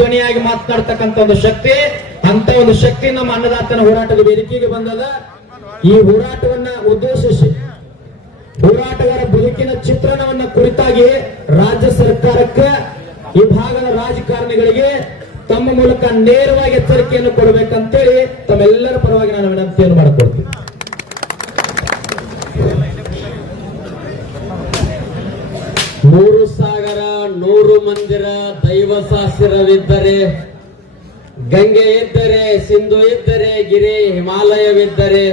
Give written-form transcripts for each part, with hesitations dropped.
ಧ್ವನಿಯಾಗಿ ಮಾತನಾಡ್ತಕ್ಕಂಥ ಒಂದು ಶಕ್ತಿ, ಅಂತ ಒಂದು ಶಕ್ತಿ ನಮ್ಮ ಅನ್ನದಾತನ ಹೋರಾಟದ ವೇದಿಕೆಗೆ ಬಂದದ. ಈ ಹೋರಾಟವನ್ನ ಉದ್ದೇಶಿಸಿ ಹೋರಾಟಗಾರ ಬದುಕಿನ ಚಿತ್ರಣವನ್ನ ಕುರಿತಾಗಿ ರಾಜ್ಯ ಸರ್ಕಾರಕ್ಕೆ, ಈ ಭಾಗದ ರಾಜಕಾರಣಿಗಳಿಗೆ ತಮ್ಮ ಮೂಲಕ ನೇರವಾಗಿ ಎಚ್ಚರಿಕೆಯನ್ನು ಕೊಡಬೇಕಂತೇಳಿ ತಮ್ಮೆಲ್ಲರ ಪರವಾಗಿ ನಾನು ವಿನಂತಿಯನ್ನು ಮಾಡಿಕೊಡ್ತೀನಿ. ಮೂರು ಸಾಗರ 100 ಮಂದಿರ ದೈವ ಶಾಸ್ತ್ರವಿದ್ದರೆ, ಗಂಗೆ ಇದ್ದರೆ, ಸಿಂಧು ಇದ್ದರೆ, ಗಿರಿ ಹಿಮಾಲಯವಿದ್ದರೆ,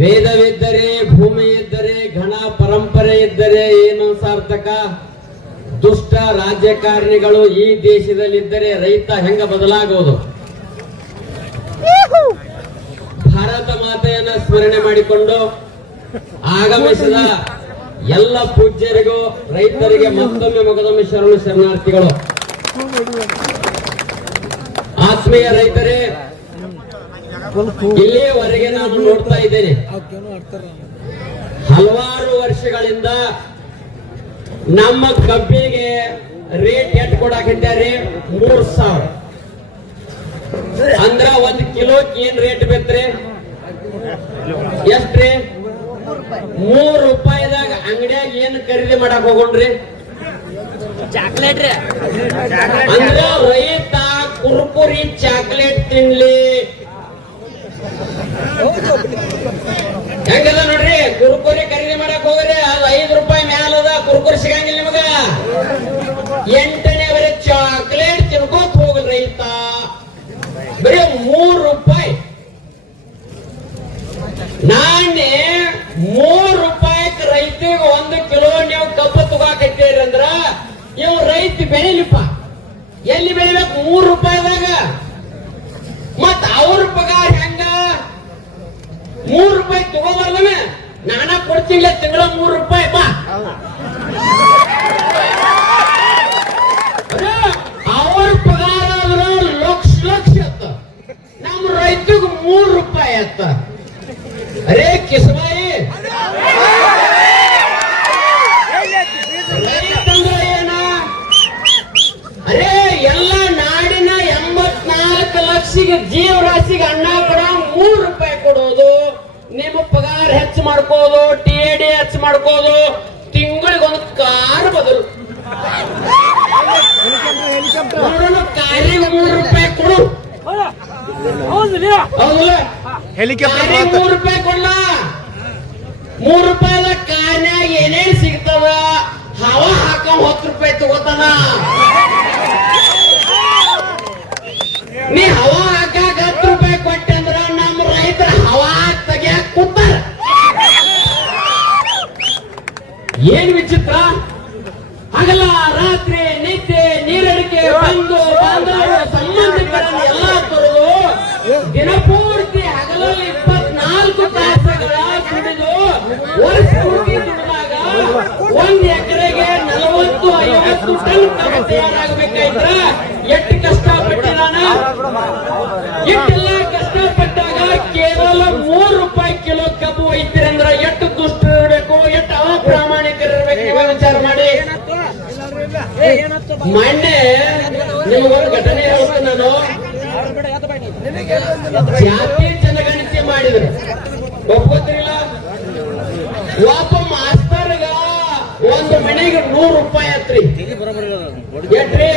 ವೇದವಿದ್ದರೆ, ಭೂಮಿ ಇದ್ದರೆ, ಘನ ಪರಂಪರೆ ಇದ್ದರೆ ಏನು ಸಾರ್ಥಕ? ದುಷ್ಟ ರಾಜಕಾರಣಿಗಳು ಈ ದೇಶದಲ್ಲಿದ್ದರೆ ರೈತ ಹೆಂಗ ಬದಲಾಗುವುದು? ಭಾರತ ಮಾತೆಯನ್ನ ಸ್ಮರಣೆ ಮಾಡಿಕೊಂಡು ಆಗಮಿಸಿದ ಎಲ್ಲ ಪೂಜ್ಯರಿಗೂ ರೈತರಿಗೆ ಮತ್ತೊಮ್ಮೆ ಮೊಗದೊಮ್ಮೆ ಶರಣಾರ್ಥಿಗಳು. ಆತ್ಮೀಯ ರೈತರೇ, ಇಲ್ಲಿಯವರೆಗೆ ನಾನು ನೋಡ್ತಾ ಇದ್ದೇನೆ, ಹಲವಾರು ವರ್ಷಗಳಿಂದ ನಮ್ಮ ಕಬ್ಬಿಗೆ ರೇಟ್ ಎಷ್ಟು ಕೊಡಾಕಿದ್ದಾರೆ? 3,000. ಅಂದ್ರ 1 ಕಿಲೋಕ್ಕೆ ಏನ್ ರೇಟ್ ಬೇಕ್ರಿ? ಎಷ್ಟ್ರಿ? 3 ರೂಪಾಯಿದಾಗ ಅಂಗಡಿಯಾಗ ಏನ್ ಖರೀದಿ ಮಾಡಕ್ ಹೋಗೋಣ್ರಿ? ಚಾಕ್ಲೇಟ್ ರೀ. ಅಂದ್ರ ರೈತ ಕುರ್ಕುರಿ ಚಾಕ್ಲೇಟ್ ತಿನ್ಲಿ. ಹೆಂಗದ ನೋಡ್ರಿ, ಕುರ್ಕುರಿ ಖರೀದಿ ಮಾಡಕ್ ಹೋಗ್ರಿ, ಅದು 5 ರೂಪಾಯಿ ಮ್ಯಾಲದ ಕುರ್ಕುರಿ ಸಿಗಂಗಿಲ್ಲ ನಿಮಗ. 8ನೇ ಬರೀ ಚಾಕ್ಲೇಟ್ ತಿನ್ಕೋತ ಹೋಗ್ರಿ ರೈತ, ಬರೀ 3 ರೂಪಾಯಿ. ನಾನೇ 3 ರೂಪಾಯಿಗೆ ರೈತಿಗೆ 1 ಕಿಲೋ ನೀವು ಕಬ್ಬು ತಗೋಕತ್ತೀರಿ ಅಂದ್ರ ಇವ್ ರೈತ ಬೆಳಿಲಿಪ್ಪ. ಎಲ್ಲಿ ಬೆಳಿಬೇಕು? 3 ರೂಪಾಯಿದಾಗ. ಮತ್ ಅವ್ರ ಪಗಾರ ಹೆಂಗ? 3 ರೂಪಾಯಿ ತಗೋಬಾರ್ದನ? ನಾನ ಕೊಡ್ತೀನಿ ತಿಂಗಳ 3 ರೂಪಾಯಿ ಬಾ. ಅವ್ರ ಪಗಾರ ಆದ್ರ ಲಕ್ಷ ಅತ್ತ, ನಮ್ಮ ರೈತಗೆ 3 ರೂಪಾಯಿ ಅತ್ತ. ಅರೇ ಕಿಸ್ಬಾಯಿ, ರೈತಂದ್ರ ಏನ? ಅರೇ ಎಲ್ಲ ನಾಡಿನ 84 ಲಕ್ಷಗೆ ಜೀವರಾಶಿಗೆ ಅನ್ನ ಕೊಡ 3 ರೂಪಾಯಿ ಕೊಡೋದು, ನಿಮ್ಮ ಪಗಾರ ಹೆಚ್ಚು ಮಾಡ್ಕೋದು, TAD ಹೆಚ್ಚು ಮಾಡ್ಕೋದು, ತಿಂಗಳಿಗೊಂದು ಕಾರ್ ಬದಲು ಕಾರಿಗೆ 3 ರೂಪಾಯಿ ಕೊಡು. ಹೆಲಿಕಾಪ್ಟರ್ 3 ರೂಪಾಯಿ ಕೊಡ್ಲ. 3 ರೂಪಾಯಿದ ಕಾರ್ನ್ಯಾಗ ಏನೇನ್ ಸಿಗ್ತದ? ಹವಾ ಹಾಕೊಂಡ್ 10 ರೂಪಾಯಿ ತಗೋತಾನ. ನೀ ಹವಾ ಹಾಕಾಕ 10 ರೂಪಾಯಿ ಕೊಟ್ಟೆ ಅಂದ್ರ ನಮ್ಮ ರೈತರ ಹವಾ ತೆಗಿಯಾಕ ಕೂತಾರ. ಏನ್ ವಿಚಿತ್ರ! ಹಗಲ ರಾತ್ರಿ ನಿತ್ಯ ನೀರಡಿಕೆ ಬಂದು ಬಾಂಧವರು ಸಂಬಂಧಿಕರನ್ನು ಎಲ್ಲ ತರುವುದು, ದಿನಪೂರ್ತಿ ಹಗಲಲ್ಲಿ 24 ತಾಸುಗಳ ದುಡಿದು ವರ್ಷ ಪೂರ್ತಿ ದುಡಿದಾಗ 1 ಎಕರೆಗೆ 40-50 ಟನ್ ಕಬ್ಬು ತಯಾರಾಗಬೇಕಾಯ್ತ್ರ ಎಷ್ಟು ಕಷ್ಟಪಟ್ಟಿದಾನ? ಇಷ್ಟೆಲ್ಲ ಕಷ್ಟಪಟ್ಟಾಗ ಕೇವಲ 3 ರೂಪಾಯಿ ಕಿಲೋ ಕಬ್ಬು ಒಯ್ತೀರಂದ್ರ ಎಷ್ಟು ದುಷ್ಟ ಇರಬೇಕು, ಎಷ್ಟು ಅಪ್ರಾಮಾಣಿಕರಿರ್ಬೇಕು? ಇವಾಗ ವಿಚಾರ ಮಾಡಿ. ಮೊನ್ನೆ ನಿಮಗೊಂದು ಘಟನೆ ಹೇಳ್ತೀನಿ ನಾನು. ಜಾತಿ ಜನಗಣತಿ ಮಾಡಿದ್ರು, ಒಪ್ಕೋತಿರಿಲ್ಲ? ಒಬ್ಬ ಮಾಸ್ತರ್ಗ ಒಂದು ಮನೆಗೆ 100 ರೂಪಾಯಿ ಆತ್ರಿ. ಎಷ್ಟ್ರಿ?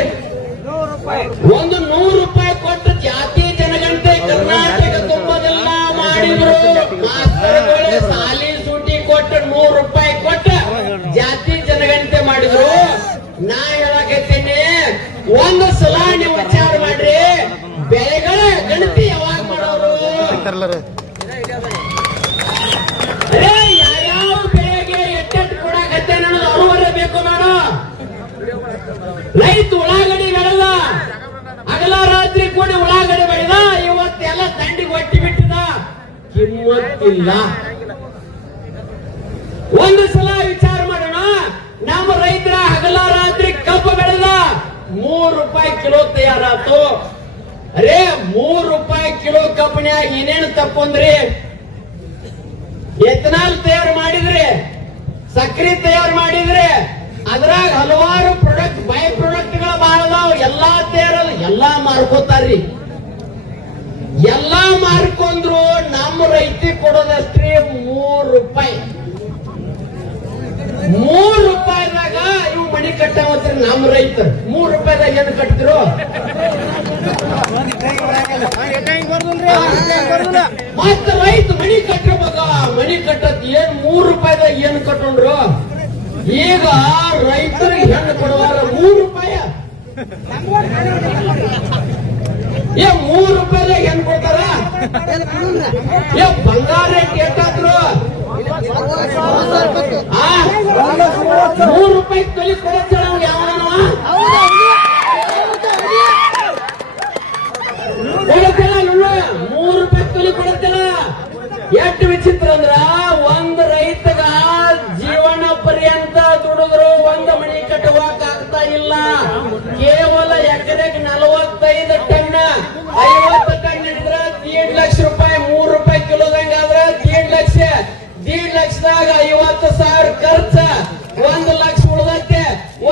100 ರೂಪಾಯಿ ಕೊಟ್ಟು ಜಾತಿ ಜನಗಣತಿ ಕರ್ನಾಟಕ ತುಂಬದೆಲ್ಲ ಮಾಡಿದ್ರು. ಮಾಸ್ತರ್ಗಳೇ ಸಾಲಿ ಸೂಟಿ ಕೊಟ್ಟು 100 ರೂಪಾಯಿ ಕೊಟ್ಟು ಜಾತಿ ಜನಗಣತಿ ಮಾಡಿದ್ರು. ನಾ ಹೇಳಕತ್ತೀನಿ, ಒಂದು ಸಲ ನೀವು ವಿಚಾರ ಮಾಡ್ರಿ, ಬೆಳೆಗಳ ಗಣತಿ ಯಾವಾಗ ಮಾಡೋರು? ಅರೇ ಯಾವ್ಯಾವ ಬೆಳೆಗೆ ಎಟ್ಟೆಟ್ಟು ಕೊಡಾಕತ್ತೆ ಅನ್ನೋದು ಅವ್ರವರೇ ಬೇಕು ನೋಡು. ರೈತ ಉಳ್ಳಾಗಡ್ಡಿ ಬೆಳೆದ, ಹಗಲ ರಾತ್ರಿ ಕೂಡಿ ಉಳ್ಳಾಗಡ್ಡಿ ಬೆಳೆದ, ಇವತ್ತೆಲ್ಲ ದಂಡಿಗೆ ಒಟ್ಟಿ ಬಿಟ್ಟಿದ, ಕಿಮ್ಮತ್ತಿಲ್ಲ. ಒಂದು ಸಲ ವಿಚಾರ ಮಾಡೋಣ, ನಮ್ಮ ರೈತರ ಹಗಲ ರಾತ್ರಿ ಕಬ್ಬು ಬೆಳೆದ 3 ರೂಪಾಯಿ ಕಿಲೋ ತಯಾರಾತು. ಅರೇ 3 ರೂಪಾಯಿ ಕಿಲೋ ಕಬ್ಬಿನ್ಯಾಗ ಏನೇನು ತಪ್ಪು ಅಂದ್ರಿ? ಎಥನಾಲ್ ತಯಾರು ಮಾಡಿದ್ರಿ, ಸಕ್ರಿ ತಯಾರು ಮಾಡಿದ್ರಿ, ಅದ್ರಾಗ ಹಲವಾರು ಪ್ರಾಡಕ್ಟ್ ಬೈ ಪ್ರಾಡಕ್ಟ್ ಗಳು ಬಹಳ ಅದಾವ. ಎಲ್ಲಾ ತಯಾರದು ಮಾರ್ಕೋತಾರ್ರಿ. ಎಲ್ಲಾ ಮಾರ್ಕೊಂಡ್ರು ನಮ್ಮ ರೈತಿ ಕೊಡೋದಷ್ಟ್ರಿ 3 ರೂಪಾಯಿ. 3 ರೂಪಾಯಿದಾಗ ಇವು ಮನಿ ಕಟ್ಟಾವತ್ರಿ ನಮ್ಮ ರೈತರು. 3 ರೂಪಾಯಿದಾಗ ಏನು ಕಟ್ತಿರು? ಮತ್ತ ರೈತ ಮನಿ ಕಟ್ಟಿರ್ಬೇಕ. ಮನಿ ಕಟ್ಟತ್ ಏನ್ 3 ರೂಪಾಯಿದಾಗ ಏನು ಕಟ್ಟೊಂಡ್ರು? ಈಗ ರೈತರಿಗೆ ಹೆಣ್ಣು ಕೊಡುವಾಗ 3 ರೂಪಾಯಿ. 3 ರೂಪಾಯಿದಾಗ ಹೆಣ್ಣು ಕೊಡ್ತಾರ? ಬಂಗಾರ ರೇಟ್ ಎಷ್ಟಾದ್ರು? 3 ರೂಪಾಯಿ ತೊಲಿ ಕೊಡುತ್ತೇಳ ಯಾವನವ? ಕೊಡುತ್ತೇಳ 3 ರೂಪಾಯಿ ತೊಲಿ ಕೊಡುತ್ತೇಳ. ಎಷ್ಟು ವಿಚಿತ್ರ ಅಂದ್ರ ಒಂದ್ ರೈತಗ ಜೀವನ ಪರ್ಯಂತ ದುಡಿದ್ರು ಒಂದ್ ಮನಿ ಕಟ್ಟುವಾಕ ಆಗ್ತಾ ಇಲ್ಲ. ಕೇವಲ ಎಕರೆಗೆ 45 ಟನ್ 50 ಟನ್ ಹಿಡಿದ್ರ 1.5 ಲಕ್ಷ ರೂಪಾಯಿ. 3 ರೂಪಾಯಿ ಕಿಲೋದಂಗಾದ್ರ 1.5 ಲಕ್ಷ. 1.5 ಲಕ್ಷದಾಗ 50,000 ಖರ್ಚ. 1 ಲಕ್ಷ ಉಳ್ದತ್ತೆ.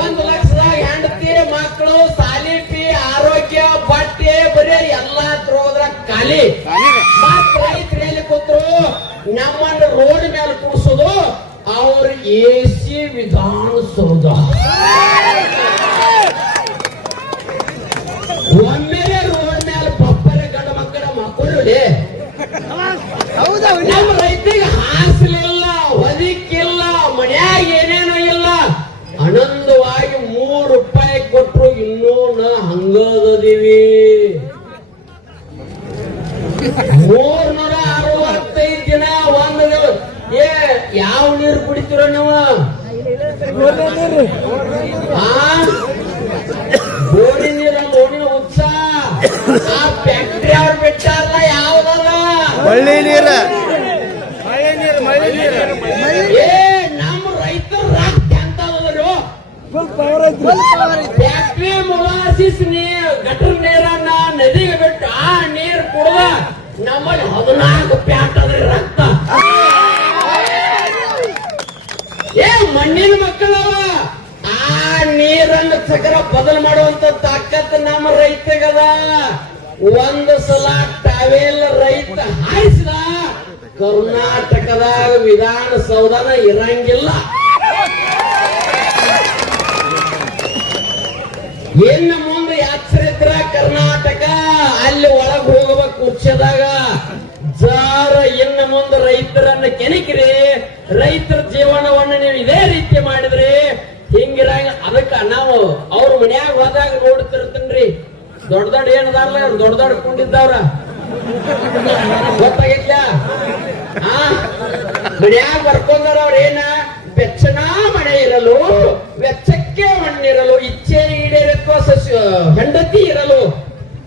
1 ಲಕ್ಷದಾಗ ಹೆಂಡತಿ ಮಕ್ಕಳು ಸಾಲಿ ಫೀ ಆರೋಗ್ಯ ಬಟ್ಟೆ ಬರೀ ಎಲ್ಲಾ ಹೋದ್ರ ಖಾಲಿ. ಮತ್ ರೈತರು ಎಲ್ಲಿ ಕೂತ್ರು? ನಮ್ಮನ್ನ ರೋಡ್ ಮೇಲೆ ಕೂಡಿಸೋದು ಅವ್ರ AC ವಿಧಾನಸೌಧ. ಒಮ್ಮೆ ರೋಡ್ ಮೇಲೆ ಪಪ್ಪರೆ ಗಂಡ ಮಕ್ಕಳ ಮಕ್ಕಳು. ನಮ್ಮ ರೈತರಿಗೆ ಹಾಸಲಿಲ್ಲ, ಹೊದಿಕ್ಕಿಲ್ಲ, ಮನ್ಯಾಗ ಏನೇನೋ ಇಲ್ಲ. ಆನಂದವಾಗಿ 3 ರೂಪಾಯಿ ಕೊಟ್ರು ಇನ್ನೂ ಹಂಗದೀವಿ. 365 ದಿನ ಒಂದ್ ಯಾವ ನೀರು ಕುಡಿತೀರ ನೀವು? ಬೋಡಿ ನೀರ ಲೋಣಿನ ಉತ್ಸಾಹ. ಆ ಫ್ಯಾಕ್ಟ್ರಿ ಅವ್ರು ಬಿಟ್ಟಾರಲ್ಲ ಯಾವ್ದಲ್ಲ ಮಳ್ಳಿ ನೀರ. ನಮ್ಮ ರೈತರು ರಾಕ್ತಿ ಅಂತ ಫ್ಯಾಕ್ಟ್ರಿ ಮೊಲಾಸಿಸ್ ನೀರ್ ಗಟರ್ ನೀರನ್ನ ನದಿಗೆ ಬಿಟ್ಟು ಆ ನೀರು ಕುಡ್ದ ನಮ್ಮಲ್ಲಿ 14 ಪ್ಯಾಟ್ ಅದ್ರಿ ರಕ್ತ. ಮಣ್ಣಿನ ಮಕ್ಕಳವ. ಆ ನೀರನ್ನು ಸಕರ ಬದಲು ಮಾಡುವಂತ ತಾಕತ್ ನಮ್ಮ ರೈತಗದ. ಒಂದು ಸಲ ಟಾವೆಲ್ ರೈತ ಹಾಯಿಸಿದ ಕರ್ನಾಟಕದಾಗ ವಿಧಾನಸೌಧನ ಇರಂಗಿಲ್ಲ. ಇನ್ನು ಮುಂದೆ ಯಾತ್ರಿದ್ರ ಕರ್ನಾಟಕ ಅಲ್ಲಿ ಒಳಗ್ ಹೋಗಬೇಕು ಕುರ್ಚದಾಗ. ಜಾರ ಇನ್ನು ಮುಂದೆ ರೈತರನ್ನ ಕೆಣಕಿರಿ. ರೈತರ ಜೀವನವನ್ನು ನೀವು ಇದೇ ರೀತಿ ಮಾಡಿದ್ರಿ ಹಿಂಗಿರಂಗ. ಅದಕ್ಕ ನಾವು ಅವ್ರ ಮನ್ಯಾಗ ಹೋದಾಗ ನೋಡ್ತಿರ್ತೇನ್ರಿ. ದೊಡ್ಡ ದೊಡ್ಡ ಏನದಾರಲ್ಲ ದೊಡ್ಡ ದೊಡ್ಡ ಕೊಂಡಿದ್ದವ್ರ ಗೊತ್ತಾಗಿತ್ಲ? ಮನ್ಯಾಗ ಬರ್ಕೊಂಡಾರ ಅವ್ರ ಏನ ಬೆಚ್ಚನ ಮನೆ ಇರಲು, ವೆಚ್ಚಕ್ಕೆ ಮಣ್ಣಿರಲು, ಇಚ್ಛೆ ಈಡೇರತ್ವ ಹೆಂಡತಿ ಇರಲು.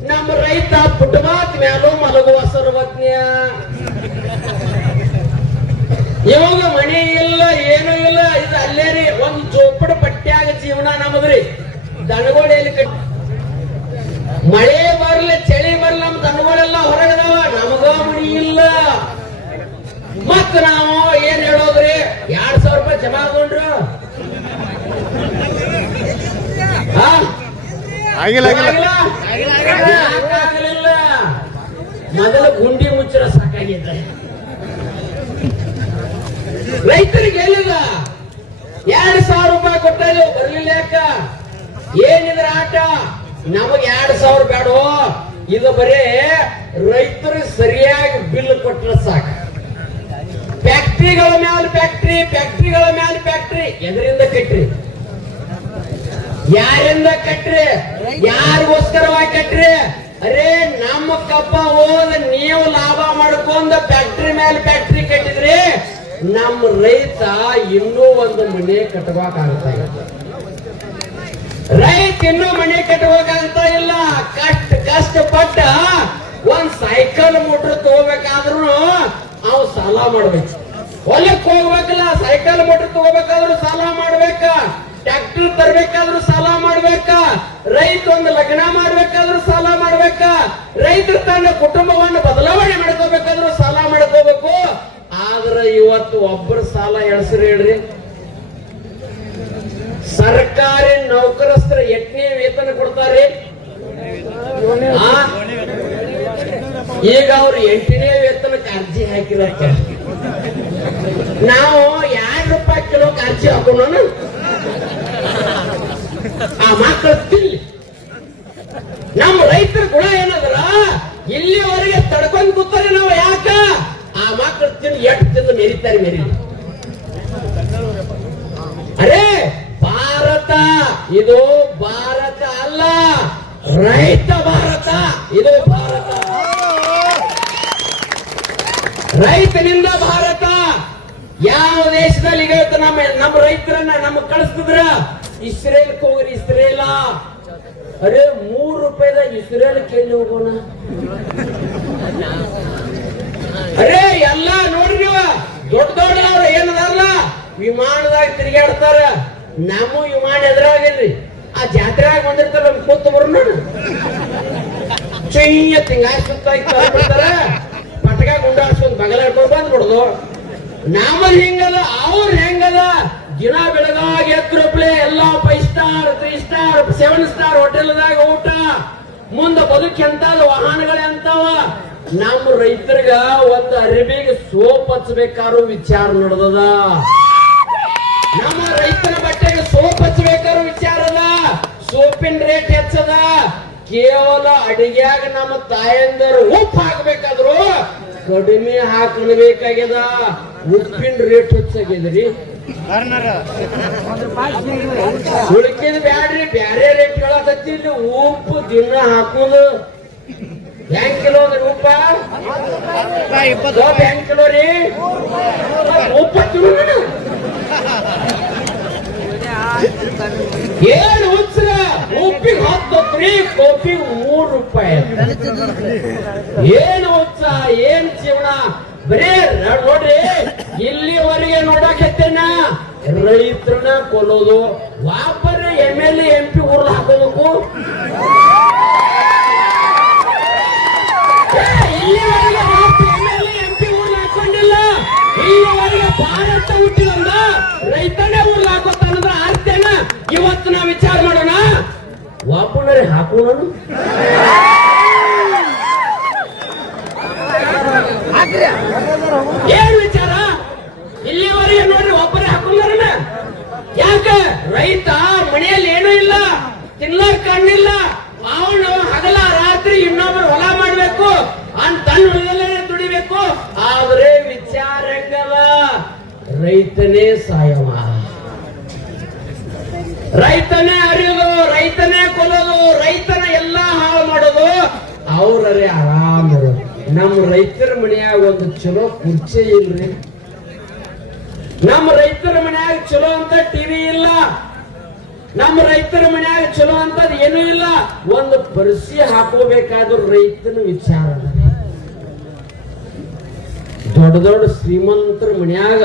ನಮ್ಮ ರೈತ ಪುಟಮಾತ್ ಮ್ಯಾಲೋ ಮಲಗುವ ಸರ್ವಜ್ಞ. ಇವಾಗ ಮನೆ ಇಲ್ಲ ಏನೂ ಇಲ್ಲ. ಇದು ಅಲ್ಲೇ ರೀ ಒಂದ್ ಜೋಪಡ ಪಟ್ಟ್ಯಾಗ ಜೀವನ ನಮದ್ರಿ. ದನಗೋಡೆಯಲ್ಲಿ ಮಳೆ ಬರ್ಲಿ ಚಳಿ ಬರ್ಲಿ ನಮ್ ದನಗಳೆಲ್ಲ ಹೊರಗದವ. ನಮಗ ಮನಿ ಇಲ್ಲ. ಮತ್ ನಾವು ಏನ್ ಹೇಳೋದ್ರಿ? 2,000 ರೂಪಾಯಿ ಜಮಾ ತಗೊಂಡ್ರು ಆಗಲಿಲ್ಲ. ಮೊದಲು ಗುಂಡಿ ಮುಚ್ಚರ ಸಾಕಾಗಿದೆ. ರೈತರಿಗೆ ಹೇಳಿದ 2,000 ರೂಪಾಯಿ ಕೊಟ್ಟದ್ದು ಬರ್ಲಿಲ್ಲ. ಯಾಕ? ಏನಿದ್ರ ಆಟ? ನಮಗ್ 2,000 ಬೇಡ. ಇದು ಬರೇ ರೈತರಿಗೆ ಸರಿಯಾಗಿ ಬಿಲ್ ಕೊಟ್ರೆ ಸಾಕು. ಫ್ಯಾಕ್ಟ್ರಿಗಳ ಮ್ಯಾಲ ಫ್ಯಾಕ್ಟ್ರಿ, ಫ್ಯಾಕ್ಟ್ರಿಗಳ ಮ್ಯಾಲ ಫ್ಯಾಕ್ಟ್ರಿ. ಎದರಿಂದ ಕಟ್ರಿ? ಯಾರಿಂದ ಕಟ್ರಿ? ಯಾರಿಗೋಸ್ಕರವಾಗಿ ಕಟ್ರಿ? ಅರೇ ನಮ್ಮ ಕಬ್ಬ ಹೋದ ನೀವು ಲಾಭ ಮಾಡ್ಕೊಂಡ ಫ್ಯಾಕ್ಟ್ರಿ ಮೇಲೆ ಫ್ಯಾಕ್ಟ್ರಿ ಕಟ್ಟಿದ್ರಿ. ನಮ್ಮ ರೈತ ಇನ್ನೂ ಒಂದು ಮನೆ ಕಟ್ಟಬೇಕಾಗ್ತಾ ಇಲ್ಲ. ರೈತ ಇನ್ನೂ ಮನೆ ಕಟ್ಟಬೇಕಾಗ್ತಾ ಇಲ್ಲ. ಕಷ್ಟಪಟ್ಟ ಒಂದ್ ಸೈಕಲ್ ಮೋಟರ್ ತಗೋಬೇಕಾದ್ರೂ ಅವ್ ಸಾಲ ಮಾಡ್ಬೇಕು. ಹೊಲಕ್ಕೆ ಹೋಗ್ಬೇಕಲ್ಲ, ಸೈಕಲ್ ಮೋಟರ್ ತಗೋಬೇಕಾದ್ರೂ ಸಾಲ ಮಾಡ್ಬೇಕ. ಟ್ರ್ಯಾಕ್ಟರ್ ತರ್ಬೇಕಾದ್ರೂ ಸಾಲ ಮಾಡ್ಬೇಕ. ರೈತ ಒಂದು ಲಗ್ನ ಮಾಡ್ಬೇಕಾದ್ರೂ ಸಾಲ ಮಾಡ್ಬೇಕ. ರೈತರು ತನ್ನ ಕುಟುಂಬವನ್ನು ಬದಲಾವಣೆ ಮಾಡ್ಕೋಬೇಕಾದ್ರೂ ಸಾಲ ಮಾಡ್ಕೋಬೇಕು. ಆದ್ರೆ ಇವತ್ತು ಒಬ್ಬರು ಸಾಲ ಎಳ್ಸ್ರಿ ಹೇಳ್ರಿ. ಸರ್ಕಾರಿ ನೌಕರಸ್ಥರ ಎಟ್ನೇ ವೇತನ ಕೊಡ್ತಾರೆ? ಈಗ ಅವ್ರು 8ನೇ ವೇತನಕ್ಕೆ ಅರ್ಜಿ ಹಾಕಿರತ್ತ ನಾವು ₹2 ಕಿಲೋಕ್ಕೆ ಅರ್ಜಿ ಹಾಕೋಣ ಆ ಮಕ್ಕಳು ತಿನ್ಲಿ. ನಮ್ಮ ರೈತರ ಗುಣ ಏನಂದ್ರ ಇಲ್ಲಿವರೆಗೆ ತಡ್ಕೊಂಡ್ ಕೂತಾರೆ ನಾವು. ಯಾಕ ಆ ಮಕ್ಕಳು ತಿಂದು ಎಷ್ಟು ತಿಂದು ಮೆರಿತಾರೆ ಮೆರಿಲಿ. ಅರೇ ಭಾರತ ಇದು ಭಾರತ ಅಲ್ಲ, ರೈತ ಭಾರತ ಇದು ಭಾರತ. ರೈತನಿಂದ ಭಾರತ. ಯಾವ ದೇಶದಲ್ಲಿ ಈಗ ನಮ್ಮ ರೈತರನ್ನ ನಮಗ್ ಕಳಿಸ್ತಿದ್ರ ಇಸ್ರೇಲ್ಗೆ ಹೋಗ್ರಿ. ಇಸ್ರೇಲ ಅರೇ ₹3 ಇಸ್ರೇಲ್ಗೆ ಎಲ್ಲಿ ಹೋಗೋಣ? ಅರೇ ಎಲ್ಲ ನೋಡ್ರಿ ನೀವು ದೊಡ್ಡ ದೊಡ್ಡವ್ರು ಏನದಾರಲ್ಲ ವಿಮಾನದಾಗ ತಿರುಗಾಡ್ತಾರ. ನಮ್ಮ ವಿಮಾನ ಎದುರಾಗಿಲ್ರಿ. ಆ ಜಾತ್ರೆಯಾಗ ಬಂದಿರ್ತಾರ ನಮ್ ಕೂತು ಬರೋಣ ಚೊಯ್ಯ ತಿಂಗಾಯಿ ಸುತ್ತಾರ ಪಟಕ ಗುಂಡಾಡ್ಸ್ಕೊಂಡ್ ಬಗಲ ಹಿಡ್ಕೊಂಡ್ ಬಂದ್ಬಿಡುದು. ನಮ್ಮಲ್ಲಿ ಹೆಂಗದ ಅವ್ರ ಹೆಂಗದ ದಿನ ಬೆಳಗಾಗ ಎದ್ರಪ್ಲೆ ಎಲ್ಲ 5 ಸ್ಟಾರ್ 3 ಸ್ಟಾರ್ 7 ಸ್ಟಾರ್ ಹೋಟೆಲ್ದಾಗ ಊಟ. ಮುಂದ ಬದುಕಿ ಅಂತದ ವಾಹನಗಳೇ ಅಂತಾವ. ನಮ್ಮ ರೈತರಿಗ ಒಂದು ಅರಿವಿಗೆ ಸೋಪ್ ಹಚ್ಬೇಕಾರು ವಿಚಾರ ನಡೆದದ. ನಮ್ಮ ರೈತರ ಬಟ್ಟೆಗೆ ಸೋಪ್ ಹಚ್ಚಬೇಕಾರು ವಿಚಾರ ಅದ. ಸೋಪಿನ ರೇಟ್ ಹೆಚ್ಚದ. ಕೇವಲ ಅಡಿಗೆಯಾಗ ನಮ್ಮ ತಾಯಂದರು ಉಪ್ಪು ಹಾಕ್ಬೇಕಾದ್ರು ಕಡಿಮೆ ಹಾಕಬೇಕಾಗ್ಯದ. ಉಪ್ಪಿನ ರೇಟ್ ಹೆಚ್ಚಾಗ್ಯದ್ರಿ. ಉಳಿಕಿದ ಬ್ಯಾಡ್ರಿ, ಬ್ಯಾರೆ ರೇಟ್ ಹೇಳಕತ್ತಿ. ಉಪ್ಪು ದಿನ ಹಾಕುದು ಹೆಂಗ್ ಕಿಲೋ ಅದ್ರಿ? ಉಪ್ಪ ಹೆಂಗ್ ಕಿಲೋ ರೀ? ಉಪ್ಪ ಏನು ಹುಚ್ಚ ಉಪ್ಪಿಗೆ $10, ಕಾಫಿಗೆ ₹3. ಏನು ಹುಚ್ಚ, ಏನ್ ಜೀವನ? ಬರೇ ನೋಡ್ರಿ ಇಲ್ಲಿವರೆಗೆ ನೋಡಕತ್ತೇನ ರೈತರನ್ನ ಕೊಲ್ಲೋದು. ವಾಪರ MLA MP ಊರ್ಲ ಹಾಕೋಬೇಕು. ಇಲ್ಲಿವರೆಗೆ MLA MP ಊರ್ಲ ಹಾಕೊಂಡಿಲ್ಲ. ಇಲ್ಲಿವರೆಗೆ ಭಾರತ ಹುಟ್ಟಿದಂದ ರೈತನೇ ಊರ್ಲ ಹಾಕೋತಾನಂದ್ರ ಆರ್ತೇನ. ಇವತ್ತು ನಾವು ವಿಚಾರ ಮಾಡೋಣ, ವಾಪನರೇ ಹಾಕೋಣ. ಏನ್ ವಿಚಾರ? ಇಲ್ಲಿವರೆಗೆ ನೋಡ್ರಿ ಒಬ್ಬರೇ ಹಾಕೊಂಡಾರನ. ಯಾಕ? ರೈತ ಮನೆಯಲ್ಲಿ ಏನೂ ಇಲ್ಲ, ತಿನ್ಲಕ್ ಕಣ್ಣಿಲ್ಲ. ಅವನು ಹಗಲ ರಾತ್ರಿ ಇನ್ನೊಬ್ಬರು ಹೊಲ ಮಾಡ್ಬೇಕು ಅಂತ ದುಡಿಬೇಕು. ಆದ್ರೆ ವಿಚಾರ ಹೆಂಗಲ್ಲ, ರೈತನೇ ಸಾಯವ, ರೈತನೇ ಅರಿಯೋದು, ರೈತನೇ ಕೊಲ್ಲೋದು, ರೈತನ ಎಲ್ಲಾ ಹಾಳು ಮಾಡೋದು. ಅವ್ರರೇ ಆರಾಮ. ನಮ್ಮ ರೈತರ ಮನೆಯಾಗ ಒಂದು ಚಲೋ ಕುರ್ಚಿ ಇಲ್ರಿ. ನಮ್ಮ ರೈತರ ಮನ್ಯಾಗ ಚಲೋ ಅಂತ ಟಿವಿ ಇಲ್ಲ. ನಮ್ಮ ರೈತರ ಮನ್ಯಾಗ ಚಲೋ ಅಂತದ್ ಏನೂ ಇಲ್ಲ. ಒಂದು ಪರಿಸಿ ಹಾಕೋಬೇಕಾದ್ರೂ ರೈತನ ವಿಚಾರ. ದೊಡ್ಡ ದೊಡ್ಡ ಶ್ರೀಮಂತರ ಮನ್ಯಾಗ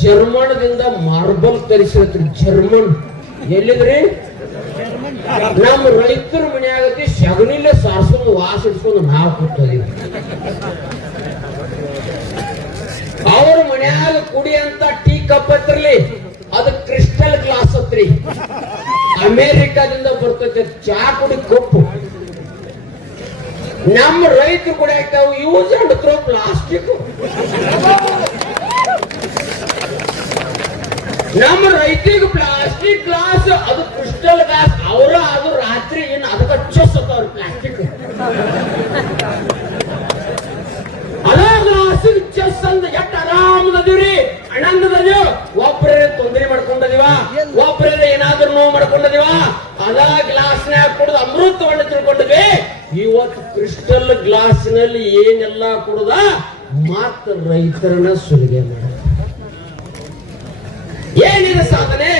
ಜರ್ಮನ್ದಿಂದ ಮಾರ್ಬಲ್ ತರಿಸಿರ್ತೀರಿ. ಜರ್ಮನ್ ಎಲ್ಲಿದ್ರಿ? ನಮ್ಮ ರೈತರ ಮನ್ಯಾಗತಿ ಶಗಣಿಲೆ ಸಾರ್ಸ್ಕೊಂಡು ವಾಸ ಇಡ್ಸ್ಕೊಂಡು ನಾವು ಕೂತದೀವಿ. ಅವ್ರ ಮನ್ಯಾಗ ಕುಡಿ ಅಂತ ಟೀ ಕಪ್ ಹತ್ರಲಿ ಅದು ಕ್ರಿಸ್ಟಲ್ ಗ್ಲಾಸ್ ಹತ್ರಿ. ಅಮೇರಿಕಾದಿಂದ ಬರ್ತೈತೆ ಚಾ ಕುಡಿ ಕಪ್ಪು. ನಮ್ಮ ರೈತರು ಕೂಡ ಆಗ್ತಾವ ಯೂಸ್ ಅಂಡ್ ಥ್ರೋ ಪ್ಲಾಸ್ಟಿಕ್. ನಮ್ಮ ರೈತಿಗೆ ಪ್ಲಾಸ್ಟಿಕ್ ಗ್ಲಾಸ್, ಅದು ಕ್ರಿಸ್ಟಲ್ ಗ್ಲಾಸ್. ಅವರ ಅದು ರಾತ್ರಿ ಏನು ಅದಕ್ಕೆ ಚೊಸ್ಸತ್ತವ್ರ ಪ್ಲಾಸ್ಟಿಕ್. ಅದ ಗ್ಲಾಸ್ ಚೆಸ್ ಅಂದ ಎಷ್ಟು ಆರಾಮದೀವ್ರಿ, ಆನಂದದೀವಿ. ಒಬ್ಬರೇ ತೊಂದರೆ ಮಾಡ್ಕೊಂಡದೀವ, ಒಬ್ಬರೇ ಏನಾದ್ರೂ ನೋವು ಮಾಡ್ಕೊಂಡದೀವ. ಅದ ಗ್ಲಾಸ್ನ್ಯಾಗ ಕುಡಿದು ಅಮೃತವನ್ನು ತಿಳ್ಕೊಂಡಿದ್ವಿ. ಇವತ್ತು ಕ್ರಿಸ್ಟಲ್ ಗ್ಲಾಸ್ನಲ್ಲಿ ಏನೆಲ್ಲ ಕುಡ್ದ ಮಾತ್ರ ರೈತರನ್ನ ಸುಲಿಗೆ ಮಾಡ. ಏನಿದೆ ಸಾಧನೆ?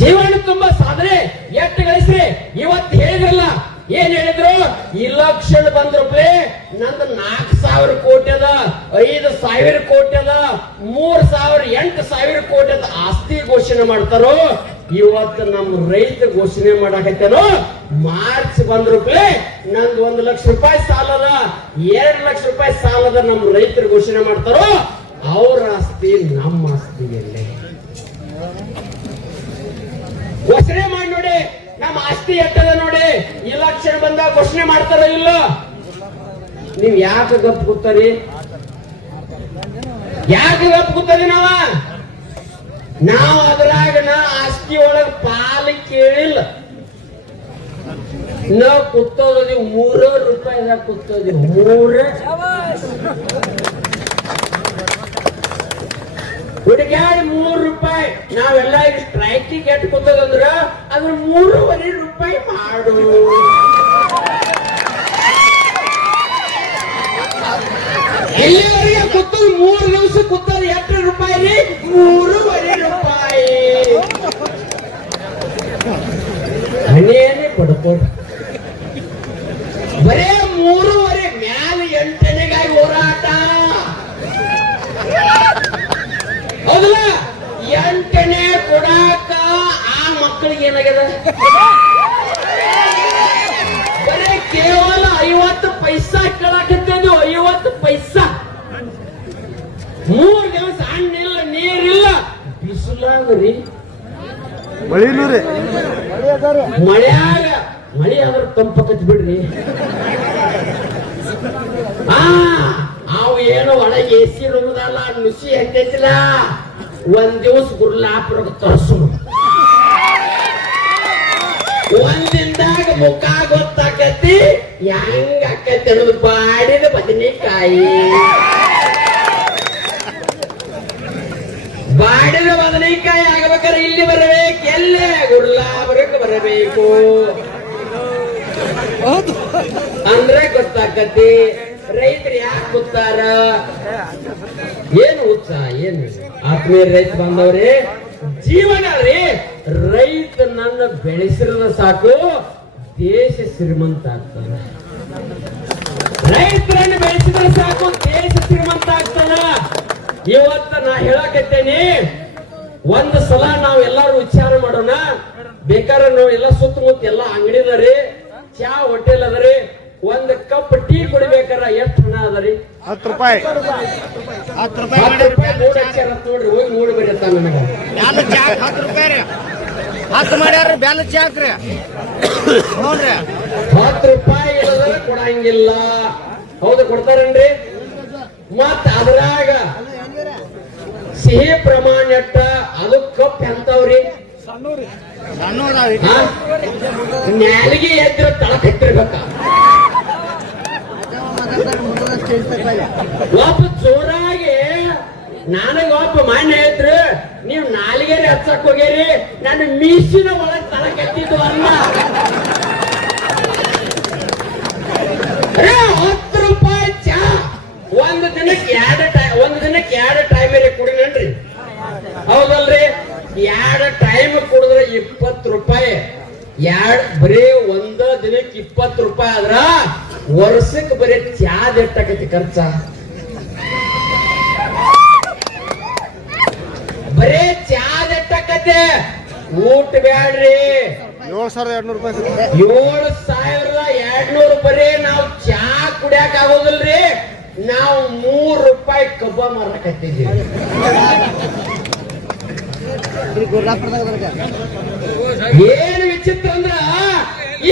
ಜೀವನ ತುಂಬಾ ಸಾಧನೆ ಎಷ್ಟು ಗಳಿಸ್ರಿ. ಇವತ್ತು ಹೇಳಿದ್ರಲ್ಲ, ಏನ್ ಹೇಳಿದ್ರು? ಇಲೆಕ್ಷನ್ ಬಂದ್ರಪ್ಲೆ ನಂದು 4,000 ಕೋಟಿ ಅದ, 5,000 ಕೋಟಿ ಅದ, 3,000 8,000 ಕೋಟಿ ಅದ ಆಸ್ತಿ ಘೋಷಣೆ ಮಾಡ್ತಾರೋ. ಇವತ್ತು ನಮ್ಮ ರೈತ ಘೋಷಣೆ ಮಾಡಾಕತ್ತೇನೋ, ಮಾರ್ಚ್ ಬಂದ್ರಪ್ಲೆ ನಂದು 1 ಲಕ್ಷ ರೂಪಾಯಿ ಸಾಲದ, 2 ಲಕ್ಷ ರೂಪಾಯಿ ಸಾಲದ ನಮ್ಮ ರೈತರು ಘೋಷಣೆ ಮಾಡ್ತಾರೋ. ಅವ್ರ ಆಸ್ತಿ ನಮ್ಮ ಆಸ್ತಿಯಲ್ಲೇ ಘೋಷಣೆ ಮಾಡಿ ನೋಡಿ. ನಮ್ಮ ಆಸ್ತಿ ಎಟ್ಟದ ನೋಡಿ. ಇಲೆಕ್ಷನ್ ಬಂದಾಗ ಘೋಷಣೆ ಮಾಡ್ತಾರೋ ಇಲ್ಲ? ನೀವ್ ಯಾಕೆ ಗಪ್ ಕೂತಾರಿ? ಯಾಕೆ ಗಪ್ ಕೂತಾರಿ? ನಾವ್ ಅದ್ರಾಗ ಆಸ್ತಿ ಒಳಗ ಪಾಲು ಕೇಳಿಲ್ಲ. ನಾವ್ ಕೂತೋದಿ ₹3 ಕೂತೋದಿ. 3 ಹುಡುಗಾಡಿ ₹3. ನಾವೆಲ್ಲ ಈಗ ಸ್ಟ್ರೈಕಿಗೆ ಎಟ್ಟು ಕೂತದಂದ್ರ ಅದ್ರ ₹3.5 ಮಾಡು. ಎಲ್ಲಿವರೆಗೆ ಕೂತದ? 3 ದಿವಸ ಕೂತದ. ಎಷ್ಟು ರೂಪಾಯಿ ರೀ? ₹3.5. ಹಣೆಯನ್ನೇ ಕೊಡ್ಕೊಡ್. ಬರೇ 3.5 ಮ್ಯಾಲ 8ನೇಗಾಗಿ ಹೋರಾಟ. ಹೌದಲ್ಲ? 8ನೇ ಕೊಡಾಕ ಆ ಮಕ್ಕಳಿಗೆ ಏನಾಗ್ಯದ? ಬರೇ ಕೇವಲ 50 ಪೈಸಾ ಕೇಳಾಕತ್ತೇನು? 50 ಪೈಸಾ. 3 ದಿವಸ ಹಣ್ಣಿಲ್ಲ, ನೀರಿಲ್ಲ, ಬಿಸಿಲಾಗ್ರಿ. ಮಳೆಯಾಗ ಮಳೆ ಆದ್ರ ತಂಪಕತ್ ಬಿಡ್ರಿ. ಅವು ಏನು ಒಳಗೆ ಎಸಿ ರೂಮದಲ್ಲ, ನುಸಿ ಹತ್ತೈತಿಲ್ಲ. 1 ದಿವಸ ಗುರ್ಲಾಪುರಕ್ಕೆ ತರ್ಸು. 1 ದಿನದಾಗ ಮುಖ ಗೊತ್ತಾಕತಿ ಹೆಂಗ ಆಕತಿ ಅನ್ನೋದು. ಬಾಡಿದ ಬದನೆಕಾಯಿ, ಬಾಡಿದ ಬದನೆಕಾಯಿ ಆಗ್ಬೇಕಾದ್ರೆ ಇಲ್ಲಿ ಬರಬೇಕು. ಎಲ್ಲೇ? ಗುರ್ಲಾಪುರಕ್ಕೆ ಬರಬೇಕು ಅಂದ್ರೆ ಗೊತ್ತಾಕತಿ ರೈತರು ಯಾಕೆ ಕೂತಾರ. ಏನು ಉತ್ಸಾಹ, ಏನು ಆತ್ಮೀಯ ರೈತ ಬಂದವ್ರಿ, ಜೀವನ ರೀ. ರೈತ ನನ್ನ ಬೆಳೆಸಿರದ ಸಾಕು ದೇಶ ಶ್ರೀಮಂತ ಆಗ್ತಾನ. ರೈತರನ್ನು ಬೆಳೆಸಿದ್ರೆ ಸಾಕು ದೇಶ ಶ್ರೀಮಂತ ಆಗ್ತಾನ. ಇವತ್ತ ನಾ ಹೇಳಕತ್ತೇನೆ, ಒಂದು ಸಲ ನಾವ್ ಎಲ್ಲಾರು ವಿಚಾರ ಮಾಡೋಣ. ಬೇಕಾದ್ರೆ ನಾವು ಎಲ್ಲ ಸುತ್ತಮುತ್ತ ಎಲ್ಲ ಅಂಗಡಿ ಅದರಿ, ಚಾ ಹೋಟೆಲ್ ಅದರಿ. 1 ಕಪ್ ಟೀ ಕುಡಿಬೇಕಾರ ಎಷ್ಟು ಹಣ ಅದರಿ? ₹10. ₹10 ನೋಡ್ರಿ, ಹೋಗಿ ನೋಡಿ ಬರೀತ ನನಗ. ₹10 ಮಾಡ್ಯಾರ ಬ್ಯಾಲ ಚಾಕ್ರಿ. ನೋಡ್ರಿ, ₹10 ಇಲ್ಲದ್ರ ಕೊಡಂಗಿಲ್ಲ. ಹೌದು, ಕೊಡ್ತಾರೇನ್ರಿ? ಮತ್ತ ಅದ್ರಾಗ ಸಿಹಿ ಪ್ರಮಾಣ ಎಟ್ಟ, ಅದು ಕಪ್ ಎಂತವ್ರಿ? ನ್ಯಾಲಿಗೆ ಎದ್ರ ತಳಕತ್ತಿರ್ಬೇಕ. ಒಬ್ಬ ಜೋರಾಗಿ ನನಗ ಒಬ್ಬ ಮಾನ್ಯ ಹೇಳ್ತ್ರು, ನೀವ್ ನಾಲಿಗೆರಿ ಹಚ್ಚಕ್ ಹೋಗ್ಯಾರಿ, ನಾನು ಮೀಸಿನ ಒಳಗ್ ತಳಕತ್ತಿದ್ದು ಅಲ್ಲ. ₹10 ಚಾ ಒಂದು ದಿನಕ್ಕೆ 2 ಟೈಮ್ ಕುಡಿನೇನ್ರಿ? ಹೌದಲ್ರಿ? 2 ಟೈಮ್ ಕುಡಿದ್ರೆ ₹20. ಬರೀ 1 ದಿನಕ್ಕೆ ₹20 ಆದ್ರ ವರ್ಷಕ್ಕೆ ಬರೀ ಚಾದ ಎಷ್ಟಾಕೈತಿ ಖರ್ಚ? ಬರೀ ಚಾದ ಎಷ್ಟಾಕೈತಿ? ಊಟ ಬ್ಯಾಡ್ರಿ. ₹7,200 ಬರೀ ನಾವು ಚಾ ಕುಡಿಯಾಕ ಆಗೋದಿಲ್ರಿ. ನಾವು ₹3 ಕಬ್ಬ ಮಾರಕತ್ತಿದ್ದೀವಿ. ಏನು ವಿಚಿತ್ರ ಅಂದ್ರ,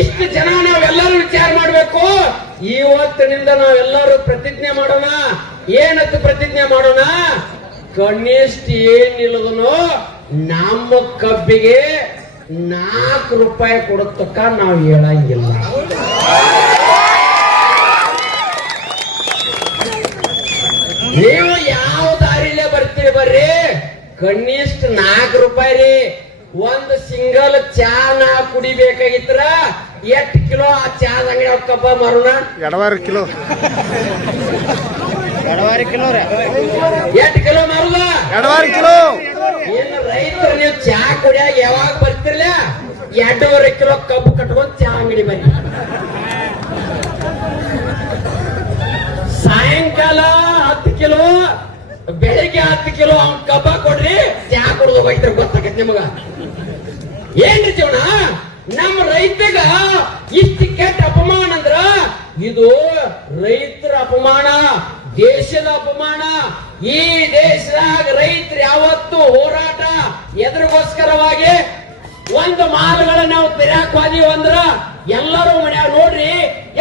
ಇಷ್ಟು ಜನ ನಾವೆಲ್ಲರೂ ವಿಚಾರ ಮಾಡ್ಬೇಕು. ಇವತ್ತಿನಿಂದ ನಾವೆಲ್ಲರೂ ಪ್ರತಿಜ್ಞೆ ಮಾಡೋಣ. ಏನಂತ ಪ್ರತಿಜ್ಞೆ ಮಾಡೋಣ? ಕನಿಷ್ಠ ಏನಿಲ್ಲದನೋ ನಮ್ಮ ಕಬ್ಬಿಗೆ ₹4 ಕೊಡತಕ್ಕ ನಾವು ಹೇಳಂಗಿಲ್ಲ. ನೀವು ಯಾವ ದಾರಿಲೇ ಬರ್ತೀರಿ ಬರ್ರಿ, ಕನಿಷ್ಠ ₹4 ರೀ. 1 ಸಿಂಗಲ್ ಚಾ ನಾ ಕುಡಿಬೇಕಾಗಿತ್ರ ಎಷ್ಟು ಕಿಲೋ ಆ ಚಾದ ಅಂಗಡಿ ಕಬ್ಬ ಮಾರೋಣ? 2 ಕಿಲೋ. 2 ಕಿಲೋ ರೀ. ಎಷ್ಟು ಕಿಲೋ ಮಾರುದ? 2 ಕಿಲೋ. ಏನು ರೈತರು ನೀವು ಚಾ ಕುಡಿಯಾಗ ಯಾವಾಗ ಬರ್ತಿರ್ಲ? 2.5 ಕಿಲೋ ಕಬ್ಬು ಕಟ್ಕೊಂಡ್ ಚಾ ಅಂಗಡಿ ಬನ್ನಿ. ಸಾಯಂಕಾಲ 10 ಕಿಲೋ, ಬೆಳಿಗ್ಗೆ 10 ಕಿಲೋ ಅವ್ನ್ ಕಬ್ಬ ಕೊಡ್ರಿ, ಚಾ ಕುಡಿದು ಹೋಗ್ತಾರೆ. ಗೊತ್ತಾಗತ್ತೆ ನಿಮಗ? ಏನ್ರಿ ಜೀವನ? ನಮ್ಮ ರೈತಗ ಇಷ್ಟು ಕೆಟ್ಟ ಅಪಮಾನ ಅಂದ್ರ ಇದು ರೈತರ ಅಪಮಾನ, ದೇಶದ ಅಪಮಾನ. ಈ ದೇಶದಾಗ ರೈತರು ಯಾವತ್ತು ಹೋರಾಟ ಎದುರಿಗೋಸ್ಕರವಾಗಿ ಒಂದು ಮಾಲ್ಗಳನ್ನ ನಾವು ತೆರೆಯಾಕ ಹೋದೀವಿ ಅಂದ್ರ ಎಲ್ಲರೂ ಮನ್ಯಾಗ ನೋಡ್ರಿ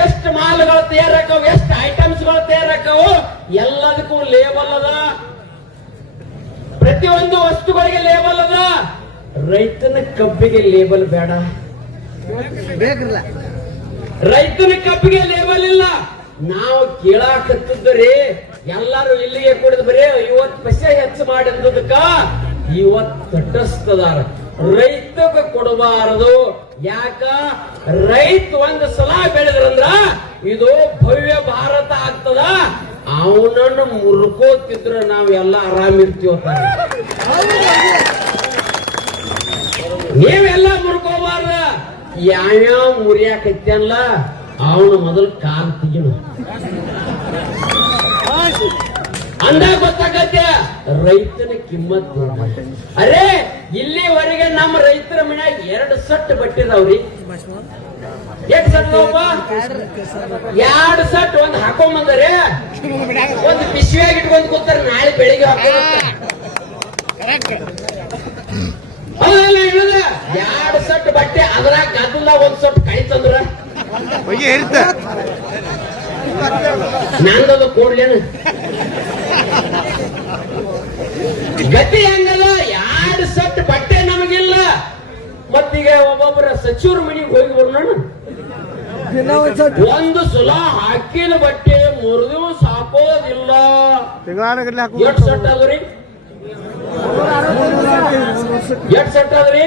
ಎಷ್ಟು ಎಷ್ಟು ಮಾಲ್ಗಳು ತಯಾರಾಕವು, ಎಷ್ಟು ಐಟಮ್ಸ್ಗಳು ತಯಾರಾಕವು, ಎಲ್ಲದಕ್ಕೂ ಲೇಬಲ್ ಅದ. ಪ್ರತಿಯೊಂದು ವಸ್ತುಗಳಿಗೆ ಲೇಬಲ್ ಅದ. ರೈತನ ಕಬ್ಬಿಗೆ ಲೇಬಲ್ ಬೇಡ. ಬೇಕ್ರಲ್ಲ. ರೈತನ ಕಬ್ಬಿಗೆ ಲೇಬಲ್ ಇಲ್ಲ. ನಾವು ಕೇಳಾಕತ್ತಿದ್ದರೆ ಎಲ್ಲಾರು ಇಲ್ಲಿಗೆ ಕುಡಿದು ಬರೀ 50 ಪೈಸೆ ಹೆಚ್ಚು ಮಾಡಿ ಅಂದದಕ್ಕ ಇವತ್ತು ತಟಸ್ಥದಾರ. ರೈತಗೆ ಕೊಡಬಾರದು. ಯಾಕ? ರೈತ ಒಂದು ಸಲ ಬೆಳೆದ್ರಂದ್ರ ಇದು ಭವ್ಯ ಭಾರತ ಆಗ್ತದ. ಅವನನ್ನು ಮುರ್ಕೋತಿದ್ರ ನಾವೆಲ್ಲ ಆರಾಮಿರ್ತೀವ. ನೀವೆಲ್ಲ ಮುರ್ಕೋಬಾರ್ದ. ಯಾವ್ಯಾವ ಮುರಿಯಾಕೈತಲ್ಲ ಅವನು ಮೊದಲು ಕಾಲ್ ತೆಗಿನು ಅಂದಾಗ ಗೊತ್ತಾಗತ್ತೆ ರೈತನ ಕಿಮ್ಮತ್. ಅರೇ ಇಲ್ಲಿವರೆಗೆ ನಮ್ಮ ರೈತರ ಮನ್ಯಾಗ 2 ಸೆಟ್ ಬಟ್ಟಿದಾವ್ರಿ. ಎಷ್ಟು ಸೆಟ್ ಅದಾವಪ್ಪ? 2 ಸೆಟ್. ಒಂದು ಹಾಕೊಂಬಂದರೆ ಒಂದು ಪಿಶ್ವಿಯಾಗಿ ಇಟ್ಕೊಂಡ್ ಕೂತಾರ. ನಾಳೆ ಬೆಳಿಗ್ಗೆ ಅದೆಲ್ಲ ಹೇಳುದ 2 ಸೆಟ್ ಬಟ್ಟೆ. ಅದ್ರಾಗ ಗದ್ದಲ 1 ಸೆಟ್ ಕಳಿತಂದ್ರ ನಂದದು ಕೂಡ್ಲೇನು ಗತಿ ಹೆಂಗದ? 2 ಸೆಟ್ ಬಟ್ಟೆ ನಮಗಿಲ್ಲ. ಮತ್ತೀಗ ಒಬ್ಬೊಬ್ಬರ ಸಚಿವರ ಮನೆಗೆ ಹೋಗಿ ಬರೋಣ. ಒಂದು ಸಲ ಹಾಕಿನ ಬಟ್ಟೆ ಮುರಿದು ಸಾಕೋದಿಲ್ಲ. ಎಷ್ಟು ಸೆಟ್ ಅದ್ರಿ? ಎಷ್ಟು ಸೆಟ್ ಅದ್ರಿ?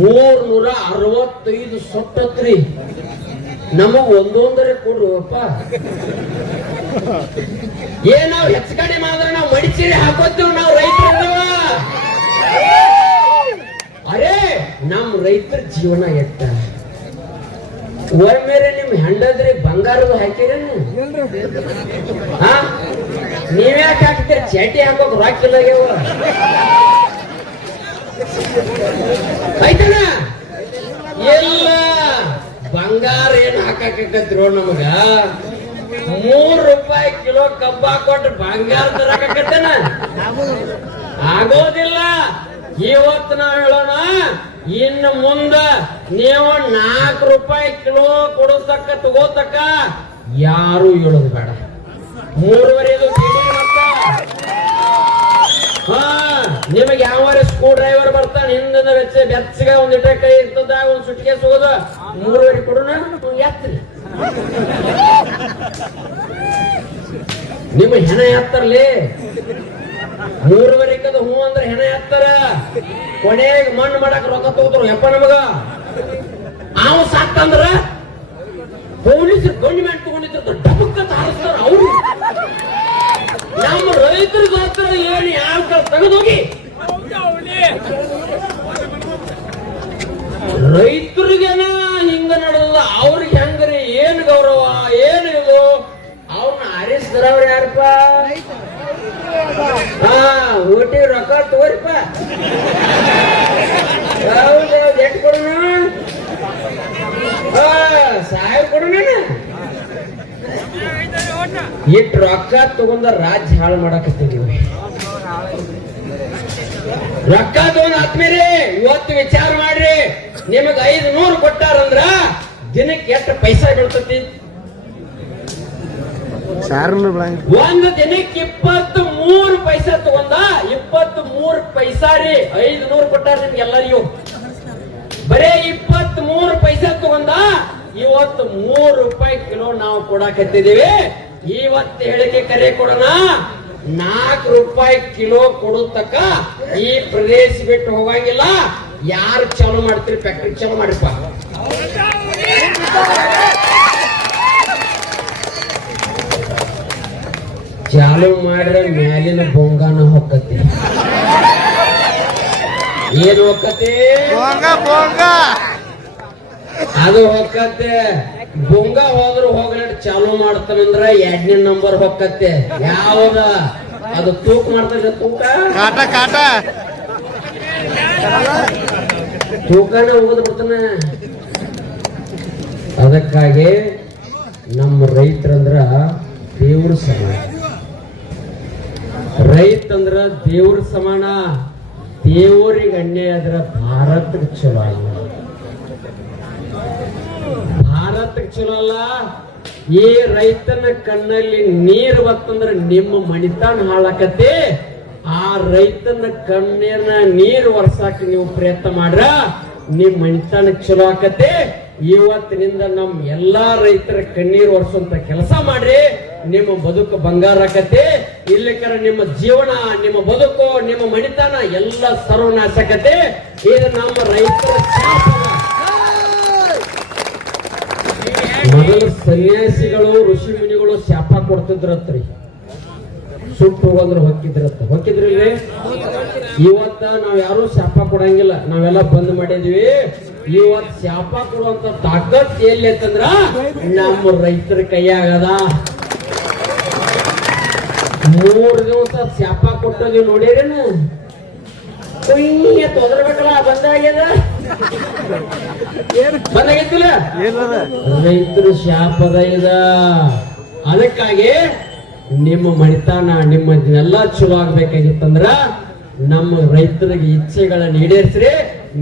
365 ಸೊಟ್ಟತ್ರಿ. ನಮಗ್ ಒಂದೊಂದರೆ ಕೊಡುವಪ್ಪ. ನಾವ್ ಹೆಚ್ಚು ಕಡಿಮೆ ಮಾಡಿದ್ರೆ ನಾವು ಮಡಿಚೇರಿ ಹಾಕೋತೀವಿ. ನಾವು ರೈತರು. ಅರೇ ನಮ್ ರೈತರ ಜೀವನ ಎಟ್ಟ. ಒಮ್ಮೆರೆ ನಿಮ್ ಹೆಂಡದ್ರಿ ಬಂಗಾರದ ಹಾಕಿರೇನು? ನೀವ್ಯಾಕೆ ಹಾಕ್ತೀರಿ? ಚೇಟಿ ಹಾಕೋಕ್ ರಾಕಿಲ್ಲ ಆಯ್ತಣ್ಣ. ಎಲ್ಲ ಬಂಗಾರ ಏನ್ ಹಾಕಕತ್ರೋ ನಮಗ? 3 ರೂಪಾಯಿ ಕಿಲೋ ಕಬ್ಬ ಹಾಕೊಟ್ಟು ಬಂಗಾರ ತರಕತ್ತೇನ? ಆಗೋದಿಲ್ಲ. ಇವತ್ತು ನಾವ್ ಹೇಳೋಣ, ಇನ್ನು ಮುಂದ ನೀವು 4 ರೂಪಾಯಿ ಕಿಲೋ ಕೊಡೋತಕ್ಕ ತಗೋತಕ್ಕ ಯಾರು ಹೇಳೋದು ಬೇಡ. 3.5 ನಿಮಗೆ ಯಾವ ಸ್ಕ್ರೂ ಡ್ರೈವರ್ ಬರ್ತಾನೆ ಹಿಂದಿನ ಬೆಚ್ಚಗ ಒಂದಿಟ ಕೈ ಇರ್ತದ, ಒಂದ್ ಸುಟ್ಟಿಗೆ ಹೋಗೋದು 3.5 ಕೊಡೋಣ ಎತ್ತರಿ. ನಿಮ್ಮ ಹೆಣ ಎತ್ತರ್ಲಿ. 3.5 ಹೂ ಅಂದ್ರೆ ಹೆಣ ಎತ್ತರ. ಕೊನೆಗೆ ಮಣ್ಣು ಮಾಡಕ್ ರೊಕ್ಕ ತಗೋತಾರ. ಯಪ್ಪ ನಮಗ ಅವ್ ಸಾಕ್ತಂದ್ರ ಪೊಲೀಸರು ಗೌರ್ಮೆಂಟ್ ತಗೊಂಡಿದ್ರು ಡಬಕ್ಕ ಹಾರಿಸ್ತಾರ. ಅವ್ರು ನಮ್ಮ ರೈತರಿಗೆ ಮಾತ್ರ ಏನು ಯಾವ ತೆಗೆದೋಗಿ ರೈತರಿಗೇನ ಹಿಂಗ ನಡೆದ. ಅವ್ರಿಗೆ ಹೆಂಗ್ರಿ? ಏನು ಗೌರವ, ಏನು ಇದು? ಅವ್ರನ್ನ ಆರಿಸ್ತಾರವ್ರ ಯಾರಪ್ಪ? ಓಟಿ ರೊಕ್ಕ ತಗೋರಿಪ್ಪ. ಯಾವ್ದು ಎಟ್ ಕೊಡೋಣ? ಸಾಯ್ ಕೊಡೋಣ. ಇಟ್ ರೊಕ್ಕ ತಗೊಂಡ ರಾಜ್ಯ ಹಾಳು ಮಾಡಕತ್ತಿದೀವಿ. ರೊಕ್ಕ ತಗೊಂಡ್ ಆದ್ಮೇಲೆ ಇವತ್ತು ವಿಚಾರ ಮಾಡ್ರಿ. ನಿಮಗ್ 500 ಕೊಟ್ಟಾರಂದ್ರ ದಿನಕ್ಕೆ ಎಷ್ಟು ಪೈಸಾ ಬೀಳ್ತತಿ? ಒಂದು ದಿನಕ್ಕೆ 23 ಪೈಸಾ ತಗೊಂಡ 23 ಪೈಸಾ ರೀ. 500 ಕೊಟ್ಟಾರ ನಿಮ್ಗೆ ಎಲ್ಲರಿಗೂ. ಬರೇ 23 ಪೈಸಾ ತಗೊಂಡ ಇವತ್ತು 3 ರೂಪಾಯಿ ಕಿಲೋ ನಾವು ಕೊಡಕತ್ತಿದೀವಿ. ಇವತ್ತು ಹೇಳಿಕೆ ಕರೆ ಕೊಡೋಣ. 4 ರೂಪಾಯಿ ಕಿಲೋ ಕೊಡತಕ್ಕ ಈ ಪ್ರದೇಶ ಬಿಟ್ಟು ಹೋಗಂಗಿಲ್ಲ. ಯಾರು ಚಾಲು ಮಾಡ್ತೀರಿ? ಫ್ಯಾಕ್ಟ್ರಿ ಚಾಲು ಮಾಡಿಪ್ಪ. ಚಾಲು ಮಾಡಿದ್ರೆ ಮ್ಯಾಲಿನ ಬೊಂಗಾನ ಹೊಕ್ಕತಿ. ಏನು ಹೊಕ್ಕತಿ? ಅದು ಹೊಕ್ಕತ್ತೆ. ಬೊಂಗ ಹೋದ್ರು ಹೋಗ್ಲಿ ಚಾಲು ಮಾಡ್ತಾನಂದ್ರ 2ನೇ ನಂಬರ್ ಹೊಕ್ಕತ್ತೆ. ಯಾವ್ದ? ಅದು ತೂಕ ಮಾಡ್ತದೆ. ತೂಕ ತೂಕನ ಹೋದ್ ಬಿಡ್ತಾನ. ಅದಕ್ಕಾಗಿ ನಮ್ಮ ರೈತರಂದ್ರ ದೇವ್ರ ಸಮಾನ. ರೈತಂದ್ರ ದೇವ್ರ ಸಮಾನ. ದೇವರಿಗೆ ಅನ್ಯಾಯ ಆದ್ರ ಭಾರತಕ್ಕೆ ಚಲೋ ಆಗಿಲ್ಲ. ಭಾರತ ಯಾತಕ್ ಚಲೋ ಅಲ್ಲ? ಈ ರೈತನ ಕಣ್ಣಲ್ಲಿ ನೀರು ಬತ್ತಂದ್ರ ನಿಮ್ಮ ಮಣಿತಾನ ಹಾಳಾಕತಿ. ಆ ರೈತನ ಕಣ್ಣಿನ ನೀರು ಒರ್ಸಾಕ ನೀವು ಪ್ರಯತ್ನ ಮಾಡ್ರ ನಿಮ್ ಮಣಿತಾನ ಚಲೋ ಆಕತಿ. ಇವತ್ತಿನಿಂದ ನಮ್ ಎಲ್ಲಾ ರೈತರ ಕಣ್ಣೀರು ಒರೆಸುವಂತ ಕೆಲಸ ಮಾಡ್ರಿ. ನಿಮ್ಮ ಬದುಕು ಬಂಗಾರ ಆಕತಿ. ಇಲ್ಲಿಕರ ನಿಮ್ಮ ಜೀವನ, ನಿಮ್ಮ ಬದುಕು, ನಿಮ್ಮ ಮಣಿತನ ಎಲ್ಲ ಸರ್ವನಾಶಕತೆ. ಇದು ನಮ್ಮ ರೈತರ ಶಾಪ. ಮೊದಲು ಸನ್ಯಾಸಿಗಳು ಋಷಿ ಮುನಿಗಳು ಶಾಪ ಕೊಡ್ತಿದ್ರತ್ರಿ, ಸುಟ್ಟು ಹೋಗಂದ್ರ ಹೊಕ್ಕಿದ್ರಿಲ್ರಿ. ಇವತ್ತ ನಾವ್ ಯಾರು ಶಾಪ ಕೊಡಂಗಿಲ್ಲ, ನಾವೆಲ್ಲ ಬಂದ್ ಮಾಡಿದ್ವಿ. ಇವತ್ ಶಾಪ ಕೊಡುವಂತ ತಾಕತ್ ಎಲ್ಲಿ ಅಂತಂದ್ರ ನಮ್ಮ ರೈತರ ಕೈಯಾಗದ. 3 ದಿವಸ ಶಾಪ ಕೊಟ್ಟೋಗಿ ನೋಡಿರೇನ? ತೊದರ್ಬೇಕಲ್ಲ, ಬಂದಾಗ್ಯದ ಬಂದಾಗೈತಿಲ್ಲ. ರೈತರು ಶಾಪದ ಇದ. ಅದಕ್ಕಾಗಿ ನಿಮ್ಮ ಮಣಿತಾನ ನಿಮ್ಮನ್ನೆಲ್ಲ ಚಲೋ ಆಗ್ಬೇಕಾಗಿತ್ತಂದ್ರ ನಮ್ಮ ರೈತರಿಗೆ ಇಚ್ಛೆಗಳನ್ನ ಈಡೇರಿಸ್ರಿ.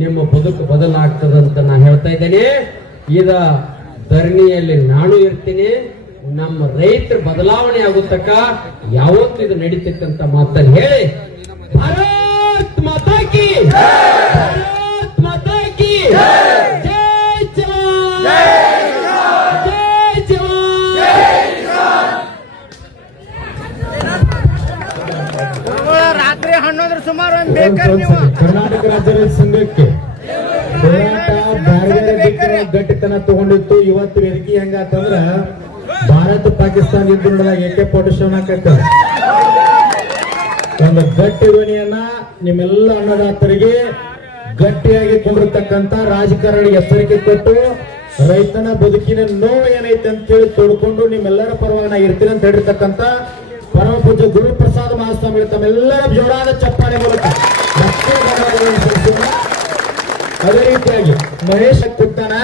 ನಿಮ್ಮ ಬದುಕು ಬದಲಾಗ್ತದಂತ ನಾ ಹೇಳ್ತಾ ಇದ್ದೇನೆ. ಇದ ಧರಣಿಯಲ್ಲಿ ನಾನು ಇರ್ತೀನಿ. ನಮ್ಮ ರೈತರ ಬದಲಾವಣೆ ಆಗುತ್ತಕ್ಕ ಯಾವತ್ತು ಇದು ನಡೀತಿತ್ತಂತ ಮಾತನ್ನು ಹೇಳಿ, ಭಾರತ್ ಮಾತಾ ಕಿ, ಭಾರತ್ ಮಾತಾ ಕಿ ಜೈ ಜವಾನ್, ಜೈ ಜವಾನ್. ರಾತ್ರಿ 11 ಸುಮಾರು ಒಂದ್ ಬೇಕಾದ್ರೆ ನೀವು ಕರ್ನಾಟಕ ರಾಜ್ಯ ರೈತ ಸಂಘಕ್ಕೆ ಹೋರಾಟ ಬೇರೆ ಬೇರೆ ಗಟ್ಟಿತನ ತಗೊಂಡಿತ್ತು. ಇವತ್ತು ವೇದಿಕೆ ಹೆಂಗಾತಂದ್ರ ಭಾರತ ಪಾಕಿಸ್ತಾನ ಯುದ್ಧ ನಡೆದಾಗ AK-47 ಹಾಕೈತ. ಒಂದು ಗಟ್ಟಿ ಧ್ವನಿಯನ್ನ ನಿಮ್ಮೆಲ್ಲ ಅನ್ನದಾತರಿಗೆ ಗಟ್ಟಿಯಾಗಿ ಕೊಂಡಿರ್ತಕ್ಕಂತ ರಾಜಕಾರಣಿ ಎಚ್ಚರಿಕೆ ಕೊಟ್ಟು ರೈತನ ಬದುಕಿನ ನೋವು ಏನೈತೆ ಅಂತ ಹೇಳಿ ತೋಡ್ಕೊಂಡು ನಿಮ್ಮೆಲ್ಲರ ಪರವಾಗಿ ನಾ ಇರ್ತೀನಿ ಅಂತ ಹೇಳಿರ್ತಕ್ಕಂತ ಪರಮ ಪೂಜ್ಯ ಗುರುಪ್ರಸಾದ್ ಮಹಾಸ್ವಾಮಿ ತಮ್ಮೆಲ್ಲರ ಜೋರಾದ ಚಪ್ಪಾಳೆ ಮೂಲಕ ಅದೇ ರೀತಿಯಾಗಿ ಮಹೇಶ್ ಕೊಟ್ಟಾನ.